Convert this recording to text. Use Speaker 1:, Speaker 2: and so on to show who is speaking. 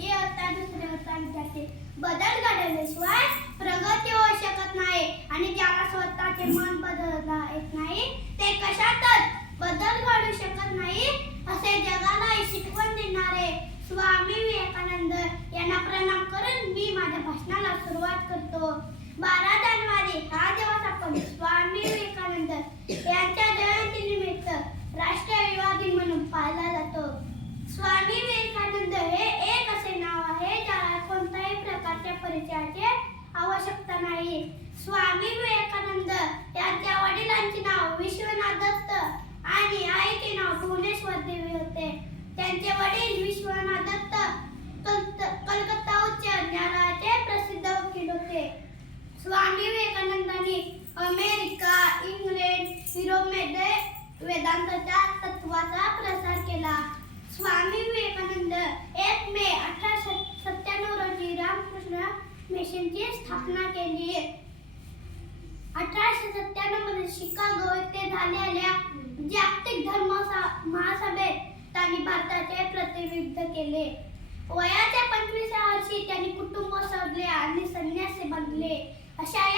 Speaker 1: हे होता दुसरे होता विद्यार्थी बदल घडवल्याशिवाय प्रगती होऊ शकत नाही आणि ज्याला स्वतःचे मन बदलता येत नाही. ते कशातच बदल घडू शकत नाही असे जगाला शिकवण देणारे स्वामी विवेकानंद यांना प्रणाम करून मी माझ्या भाषणाला सुरुवात करतो. बारा जानेवारी हा दिवस आपण स्वामी विवेकानंद यांच्या जयंतीनिमित्त राष्ट्रीय युवा दिन म्हणून पाळला जातो स्वामी विवेकानंद हे एक असे नाव आहे ज्याला कोणत्याही प्रकारच्या परिचयाची आवश्यकता नाही. स्वामी विवेकानंद यांच्या वडिलांचे नाव विश्वनाथ दत्त आणि आईचे नाव भुवनेश्वर देवी होते. त्यांचे वडील विश्वनाथ मिशनची स्थापना केली. अठराशे सत्त्याण्णवमध्ये शिकागो येथे झालेल्या जागतिक धर्म महासभेत त्यांनी भारताचे प्रतिनिधित्व केले. वयाच्या पंचवीस वर्षी त्यांनी कुटुंब सोडले आणि संन्यासी बनले. अशा